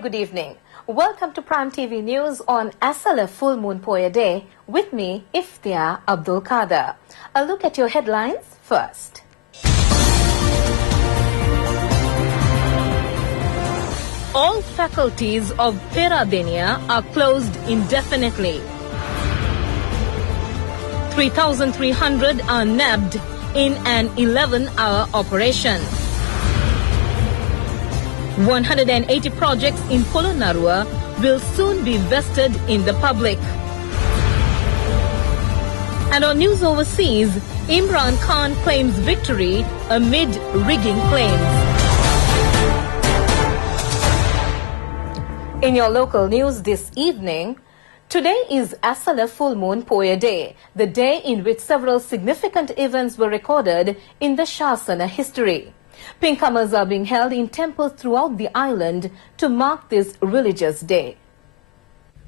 good evening. Welcome to Prime TV News on Asala Full Moon Poya Day. With me, Iftia Abdul Qadir. A look at your headlines first. All faculties of Peradeniya are closed indefinitely. 3,300 are nabbed in an 11-hour operation. 180 projects in Polonnaruwa will soon be vested in the public. And on news overseas, Imran Khan claims victory amid rigging claims. In your local news this evening, today is Asala Full Moon Poya Day, the day in which several significant events were recorded in the Shasana history. Pinkamas are being held in temples throughout the island to mark this religious day.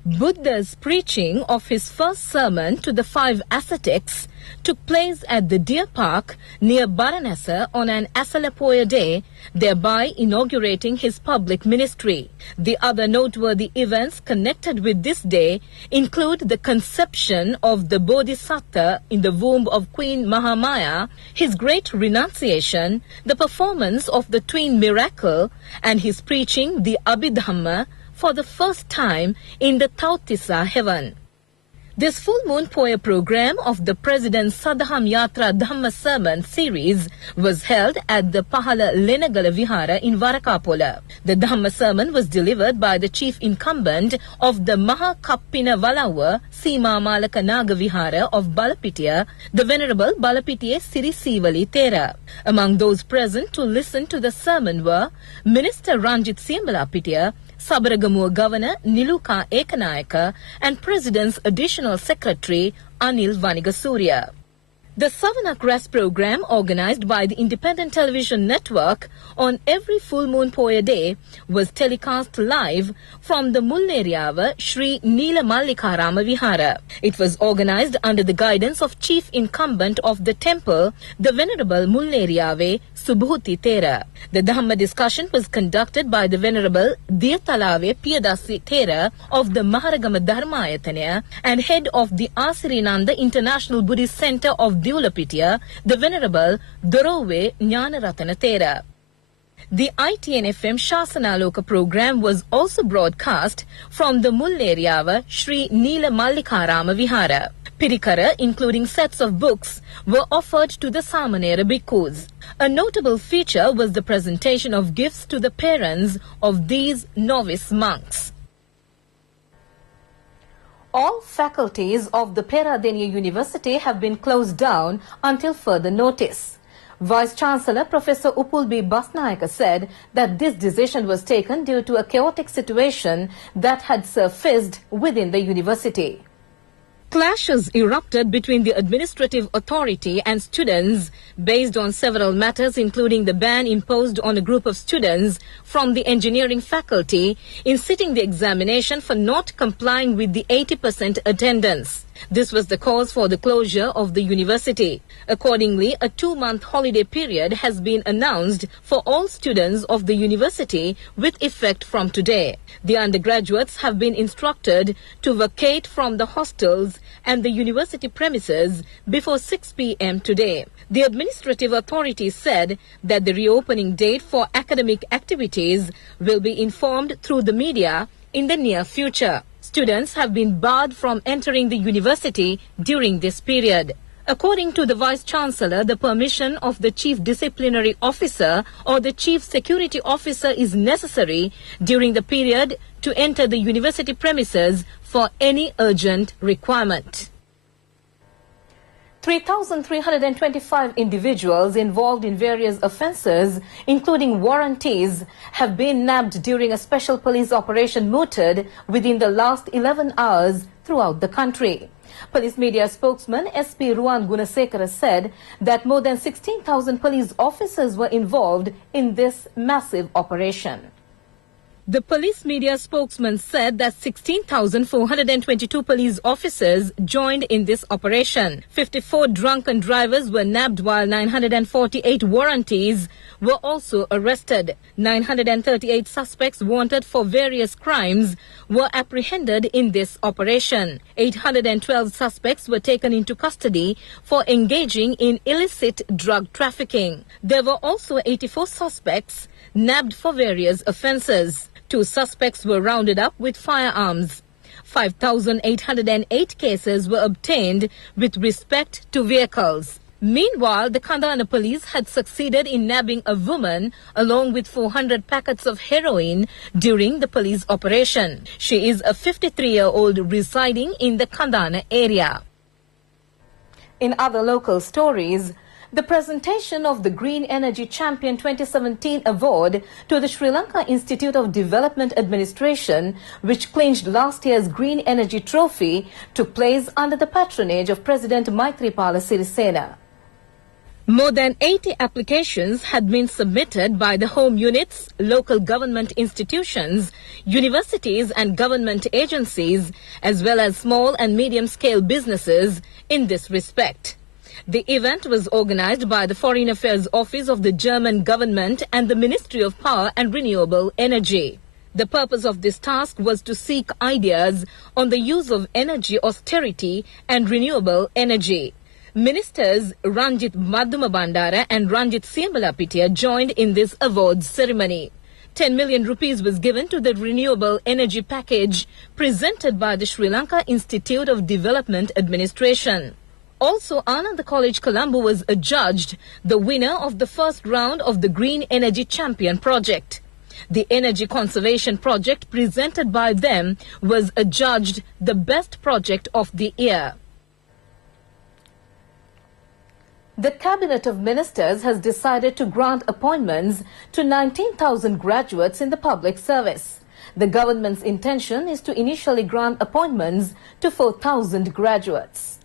Buddha's preaching of his first sermon to the 5 ascetics took place at the Deer Park near Varanasi on an Asalapoya day, thereby inaugurating his public ministry. The other noteworthy events connected with this day include the conception of the Bodhisattva in the womb of Queen Mahamaya, his great renunciation, the performance of the twin miracle, and his preaching the Abhidhamma for the first time in the Tautisa heaven. This full moon Poya program of the President's Sadham Yatra Dhamma Sermon series was held at the Pahala Lenagala Vihara in Varakapola. The Dhamma sermon was delivered by the chief incumbent of the Maha Kappina Valawa Sima Malaka Naga Vihara of Balapitiya, the Venerable Balapitiya Siri Sivali Thera. Among those present to listen to the sermon were Minister Ranjit Siambalapitiya, Sabaragamuwa Governor Niluka Ekanayaka and President's Additional Secretary Anil Vanigasurya. The Savanak Rest program, organized by the Independent Television Network on every full moon Poya day, was telecast live from the Mulleriyava Sri Neela Mallikarama Vihara. It was organized under the guidance of Chief Incumbent of the temple, the Venerable Mulleriyave Subhuti Thera. The Dhamma discussion was conducted by the Venerable Diyatalave Piyadasi Thera of the Maharagama Dharmayatanya and head of the Asirinanda International Buddhist Center of Dulapitiya, the Venerable Dorove Jnanaratana Thera. The ITN-FM Shasanaloka program was also broadcast from the Mulleriyava Sri Neela Mallikarama Vihara. Pirikara, including sets of books, were offered to the Samanera bhikkhus. A notable feature was the presentation of gifts to the parents of these novice monks. All faculties of the Peradeniya University have been closed down until further notice. Vice-Chancellor Professor Upulbi Basnayaka said that this decision was taken due to a chaotic situation that had surfaced within the university. Clashes erupted between the administrative authority and students based on several matters, including the ban imposed on a group of students from the engineering faculty in sitting the examination for not complying with the 80% attendance. This was the cause for the closure of the university. Accordingly, a 2-month holiday period has been announced for all students of the university with effect from today. The undergraduates have been instructed to vacate from the hostels and the university premises before 6 p.m. today. The administrative authority said that the reopening date for academic activities will be informed through the media in the near future. Students have been barred from entering the university during this period. According to the Vice-Chancellor, the permission of the Chief Disciplinary Officer or the Chief Security Officer is necessary during the period to enter the university premises for any urgent requirement. 3,325 individuals involved in various offences, including warranties, have been nabbed during a special police operation mooted within the last 11 hours throughout the country. Police media spokesman SP Ruan Gunasekara said that more than 16,000 police officers were involved in this massive operation. The police media spokesman said that 16,422 police officers joined in this operation. 54 drunken drivers were nabbed while 948 warranties were also arrested. 938 suspects wanted for various crimes were apprehended in this operation. 812 suspects were taken into custody for engaging in illicit drug trafficking. There were also 84 suspects nabbed for various offences. 2 suspects were rounded up with firearms. 5,808 cases were obtained with respect to vehicles. Meanwhile, the Kandana police had succeeded in nabbing a woman along with 400 packets of heroin during the police operation. She is a 53-year-old residing in the Kandana area. In other local stories, the presentation of the Green Energy Champion 2017 award to the Sri Lanka Institute of Development Administration, which clinched last year's Green Energy Trophy, took place under the patronage of President Maithripala Sirisena. More than 80 applications had been submitted by the home units, local government institutions, universities and government agencies, as well as small and medium-scale businesses in this respect. The event was organized by the Foreign Affairs Office of the German government and the Ministry of Power and Renewable Energy. The purpose of this task was to seek ideas on the use of energy austerity and renewable energy. Ministers Ranjit Madhumabandara and Ranjit Siamalapitia joined in this awards ceremony. 10 million rupees was given to the renewable energy package presented by the Sri Lanka Institute of Development Administration. Also, Ananda College Colombo was adjudged the winner of the first round of the Green Energy Champion project. The energy conservation project presented by them was adjudged the best project of the year. The Cabinet of Ministers has decided to grant appointments to 19,000 graduates in the public service. The government's intention is to initially grant appointments to 4,000 graduates.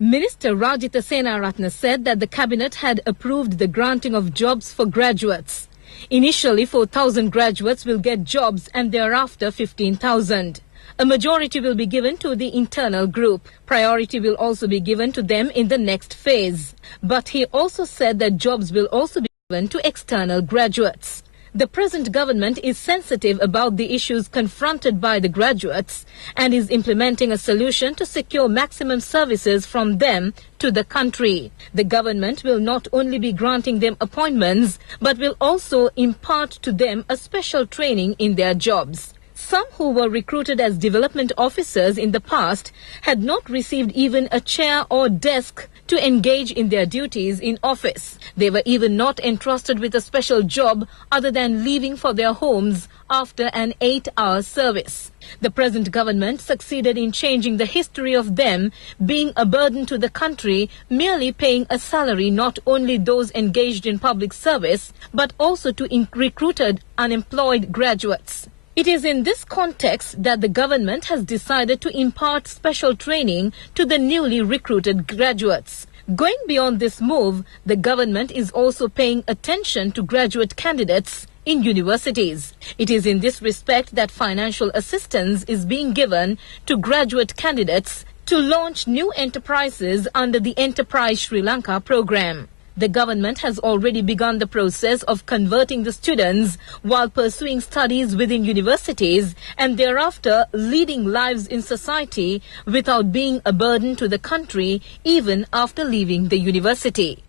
Minister Rajitha Senaratne said that the Cabinet had approved the granting of jobs for graduates. Initially, 4,000 graduates will get jobs and thereafter 15,000. A majority will be given to the internal group. Priority will also be given to them in the next phase. But he also said that jobs will also be given to external graduates. The present government is sensitive about the issues confronted by the graduates and is implementing a solution to secure maximum services from them to the country. The government will not only be granting them appointments, but will also impart to them a special training in their jobs. Some who were recruited as development officers in the past had not received even a chair or desk to engage in their duties in office. They were even not entrusted with a special job other than leaving for their homes after an 8-hour service. The present government succeeded in changing the history of them being a burden to the country, merely paying a salary not only those engaged in public service, but also to recruited unemployed graduates. It is in this context that the government has decided to impart special training to the newly recruited graduates. Going beyond this move, the government is also paying attention to graduate candidates in universities. It is in this respect that financial assistance is being given to graduate candidates to launch new enterprises under the Enterprise Sri Lanka program. The government has already begun the process of converting the students while pursuing studies within universities and thereafter leading lives in society without being a burden to the country even after leaving the university.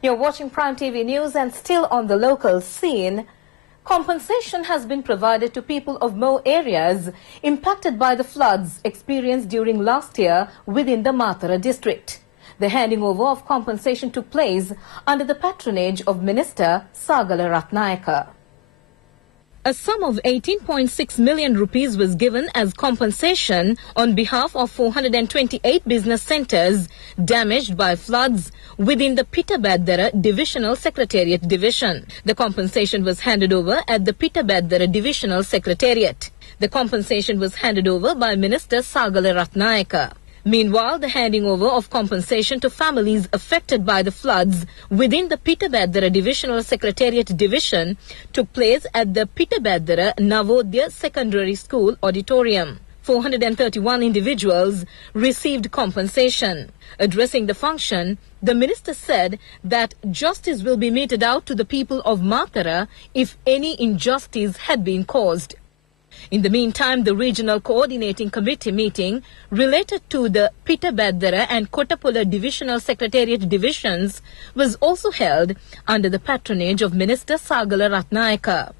You're watching Prime TV News, and still on the local scene, compensation has been provided to people of more areas impacted by the floods experienced during last year within the Matara district. The handing over of compensation took place under the patronage of Minister Sagala Ratnayaka. A sum of 18.6 million rupees was given as compensation on behalf of 428 business centres damaged by floods within the Pitabaddara Divisional Secretariat Division. The compensation was handed over at the Pitabaddara Divisional Secretariat. The compensation was handed over by Minister Sagala Ratnayaka. Meanwhile, the handing over of compensation to families affected by the floods within the Pitabeddara Divisional Secretariat Division took place at the Pitabeddara Navodaya Secondary School auditorium. 431 individuals received compensation. Addressing the function, the minister said that justice will be meted out to the people of Matara if any injustice had been caused. In the meantime, the Regional Coordinating Committee meeting related to the Pitabeddara and Kottapulla Divisional Secretariat Divisions was also held under the patronage of Minister Sagala Ratnayaka.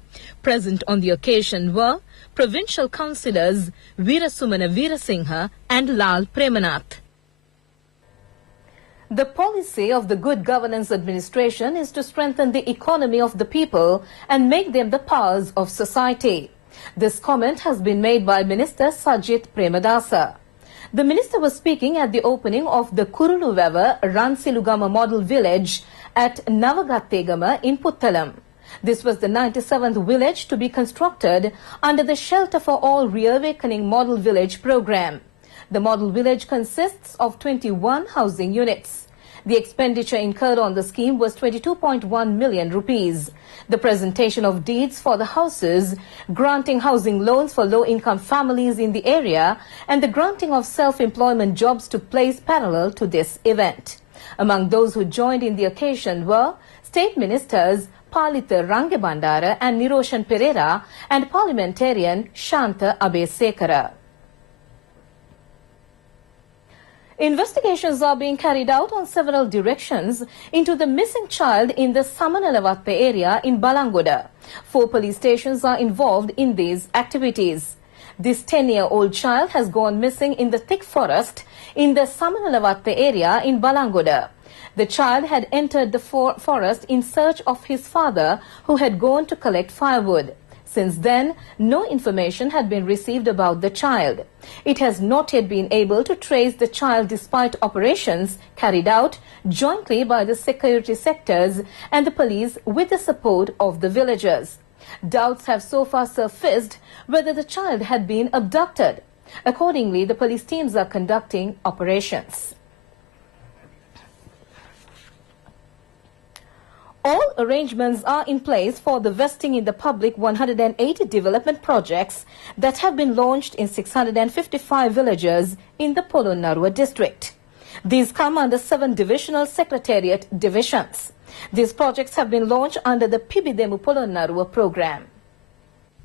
Present on the occasion were Provincial Councillors Veerasumana Veerasinghe and Lal Premanath. The policy of the Good Governance Administration is to strengthen the economy of the people and make them the powers of society. This comment has been made by Minister Sajith Premadasa. The minister was speaking at the opening of the Kuruluveva Ransilugama Model Village at Navagattegama in Puttalam. This was the 97th village to be constructed under the Shelter for All Reawakening Model Village program. The model village consists of 21 housing units. The expenditure incurred on the scheme was 22.1 million rupees. The presentation of deeds for the houses, granting housing loans for low-income families in the area, and the granting of self-employment jobs took place parallel to this event. Among those who joined in the occasion were State Ministers Palitha Rangebandara and Niroshan Pereira and Parliamentarian Shanta Abesekara. Investigations are being carried out on several directions into the missing child in the Samanalavatte area in Balangoda. 4 police stations are involved in these activities. This 10-year-old child has gone missing in the thick forest in the Samanalavatte area in Balangoda. The child had entered the forest in search of his father, who had gone to collect firewood. Since then, no information had been received about the child. It has not yet been able to trace the child despite operations carried out jointly by the security sectors and the police with the support of the villagers. Doubts have so far surfaced whether the child had been abducted. Accordingly, the police teams are conducting operations. All arrangements are in place for the vesting in the public 180 development projects that have been launched in 655 villages in the Polonnarua district. These come under 7 divisional secretariat divisions. These projects have been launched under the Pibidemu Polonnarua program.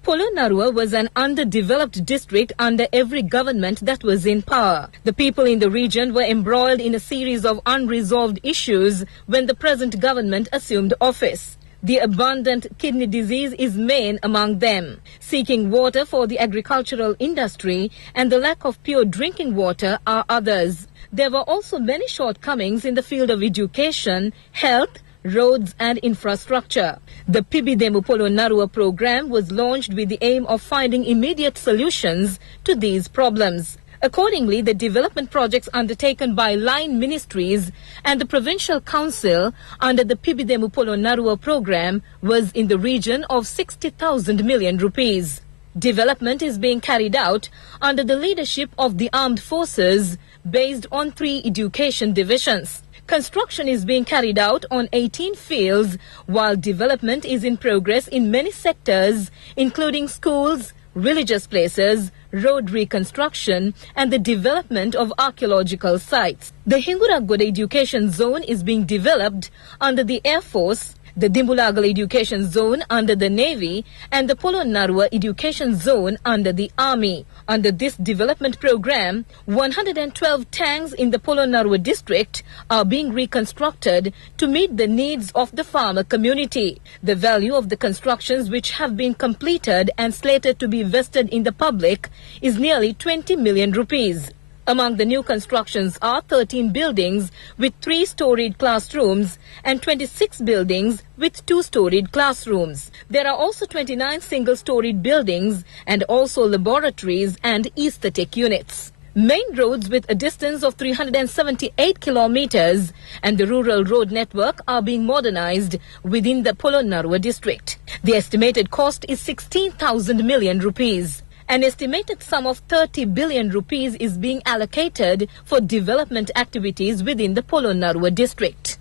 Polonnarua was an underdeveloped district under every government that was in power. The people in the region were embroiled in a series of unresolved issues when the present government assumed office. The abundant kidney disease is main among them. Seeking water for the agricultural industry and the lack of pure drinking water are others. There were also many shortcomings in the field of education, health, roads and infrastructure. The Pibidemu Polonnarua program was launched with the aim of finding immediate solutions to these problems. Accordingly, the development projects undertaken by line ministries and the provincial council under the Pibidemu Polonnarua program was in the region of 60,000 million rupees. Development is being carried out under the leadership of the armed forces based on 3 education divisions. Construction is being carried out on 18 fields, while development is in progress in many sectors, including schools, religious places, road reconstruction, and the development of archaeological sites. The Hinguragoda Education Zone is being developed under the Air Force, the Dimbulagal Education Zone under the Navy, and the Polonnarua Education Zone under the Army. Under this development program, 112 tanks in the Polonnarua district are being reconstructed to meet the needs of the farmer community. The value of the constructions which have been completed and slated to be vested in the public is nearly 20 million rupees. Among the new constructions are 13 buildings with 3-storied classrooms and 26 buildings with 2-storied classrooms. There are also 29 single-storied buildings and also laboratories and aesthetic units. Main roads with a distance of 378 kilometers and the rural road network are being modernized within the Polonnarua district. The estimated cost is 16,000 million rupees. An estimated sum of 30 billion rupees is being allocated for development activities within the Polonnaruwa district.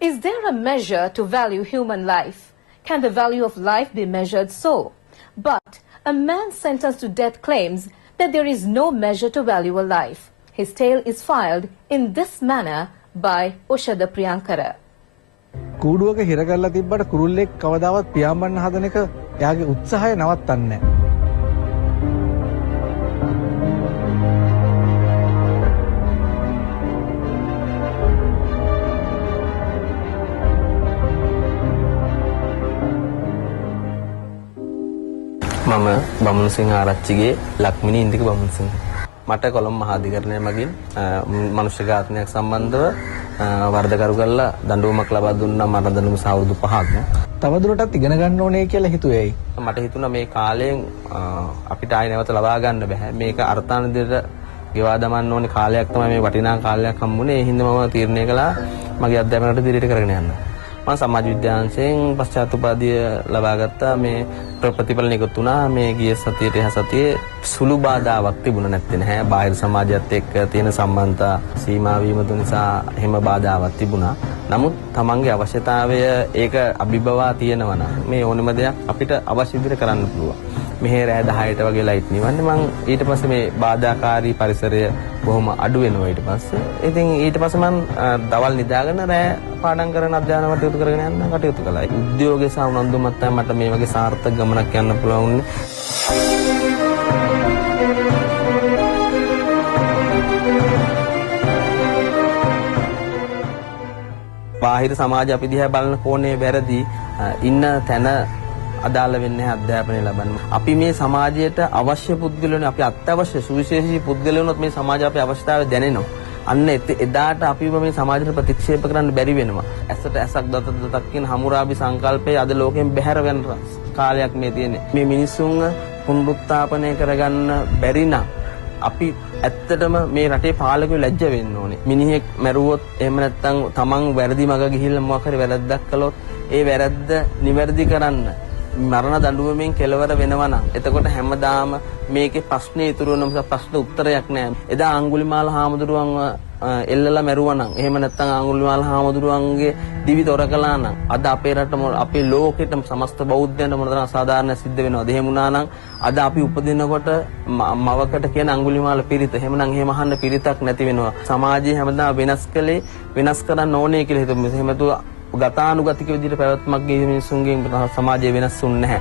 Is there a measure to value human life? Can the value of life be measured so? But a man sentenced to death claims that there is no measure to value a life. His tale is filed in this manner by Oshada Priyankara. කූඩුවක හිර කරලා තිබ්බට කුරුල්ලෙක් කවදාවත් පියාඹන්න හදන එක එයාගේ උත්සාහය නවත්තන්නේ නැහැ. මම බමුණුසිංහ ආරච්චිගේ ලක්මිනී ඉන්දික බමුණුසිංහ. මට කොළඹ මහාධිකරණය මගින් මනුෂ්‍ය ඝාතනයක් සම්බන්ධව වරදකරු කරලා දඬුවමක් ලබා දුන්නා මරණ දඬුවම අවුරුදු 5ක්. තවදුරටත් ඉගෙන ගන්න ඕනේ කියලා හිතුවේයි. මට හිතුණා මේ කාලයෙන් අපිට ආයෙ නැවත ලබා ගන්න බෑ. මේක අර්ථාන්විතයට ගෙවා දමන්න ඕනේ කාලයක් තමයි මේ වටිනා කාලයක් හම්බුනේ. ඒ හින්දා මම තීරණය කළා මගේ අධ්‍යාපනයට ඉදිරියට කරගෙන යන්න. මම සමාජ විද්‍යාංශයෙන් පශ්චාත් උපාධිය ලබා ගත්තා. මේ ප්‍රතිඵල නිකුත් වුණා. මේ ගිය සතියේ එහා සතියේ සුළු බාධාවක් තිබුණ නැත්තේ නැහැ. බාහිර සමාජයත් එක්ක තියෙන සම්බන්ධතා සීමා වීම නිසා එහෙම බාධාවක් තිබුණා. නමුත් තමන්ගේ අවශ්‍යතාවය ඒක අභිබවා තියෙනවා නම් මේ ඕනම දෙයක් අපිට අවශ්‍ය විදිහට කරන්න පුළුවන්. මෙහෙ රෑ 10ට වගේ ලයිට් නිවන්නේ මම ඊට පස්සේ මේ බාධාකාරී පරිසරය බොහොම අඩු වෙනවා ඊට පස්සේ. ඉතින් ඊට පස්සේ මම දවල් නිදාගෙන රෑ පාඩම් කරන අධ්‍යයන කටයුතු කරගෙන යන්න කටයුතු කළා. උද්‍යෝගය සහ උනන්දුමත් තමයි මට මේ වගේ සාර්ථක ගමනක් යන්න පුළුවන් වුණේ. බාහිර සමාජ අපි දිහා බලන කෝණේ වැරදි ඉන්න තැන අදාළ වෙන්නේ අධ්‍යාපනය ලබන්න. අපි මේ සමාජයට අවශ්‍ය පුද්ගලයෝනේ අපි අත්‍යවශ්‍ය සුවිශේෂී පුද්ගලයෝනොත් මේ සමාජ අපේ අවශ්‍යතාවය දැනෙනවා. අන්න එදාට අපිව මේ සමාජයට ප්‍රතික්ෂේප කරන්න බැරි වෙනවා. ඇසට ඇසක් දතට දතක් කියන හමුරාබි සංකල්පය අද ලෝකෙන් බැහැර වෙන කාලයක් මේ තියෙන්නේ. මේ මිනිසුන්ව පුනරුත්ථාපනය කරගන්න බැරි නම් අපි ඇත්තටම මේ රටේ පාලකයෝ ලැජ්ජ වෙන්න ඕනේ. මිනිහෙක් මැරුවොත් එහෙම නැත්නම් තමන් වැරදි මග ගිහිල්ලා මොකක් හරි වැරද්දක් කළොත් ඒ වැරද්ද නිවැරදි කරන්න මරණ දඬුවමෙන් කෙලවර වෙනවා නම් එතකොට හැමදාම මේකේ ප්‍රශ්නේ ඉතුරු වෙන නිසා ප්‍රශ්න උත්තරයක් නැහැ. එදා අඟුලිමාල හාමුදුරුවන්ව එල්ලලා මැරුවා නම් එහෙම නැත්නම් අඟුලිමාල හාමුදුරුවන්ගේ දිවි තොර කළා නම් අද අපේ රටම අපේ ලෝකෙටම සමස්ත බෞද්ධයන්ට මොනතරම් අසාධාරණ සිද්ධ වෙනවද? එහෙම වුණා නම් අද අපි උපදිනකොට මවකට කියන අඟුලිමාල පිරිත එහෙමනම් එහෙම අහන්න පිරිතක් නැති වෙනවා. සමාජය හැමදාම වෙනස් කළේ වෙනස් කරන්න ඕනේ කියලා හිතුවා. එහෙම තු ගතානුගතික විදිහට පැවැත්මක් ගේ මිනිසුන්ගේ සමාජය වෙනස් වුන්නේ නැහැ.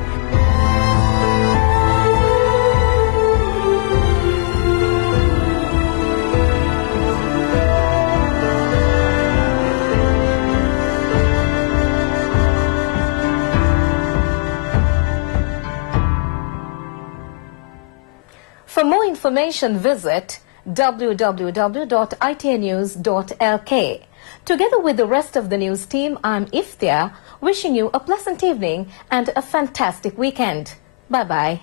For more information, visit www.itnews.lk. Together with the rest of the news team, I'm Iftia, wishing you a pleasant evening and a fantastic weekend. Bye-bye.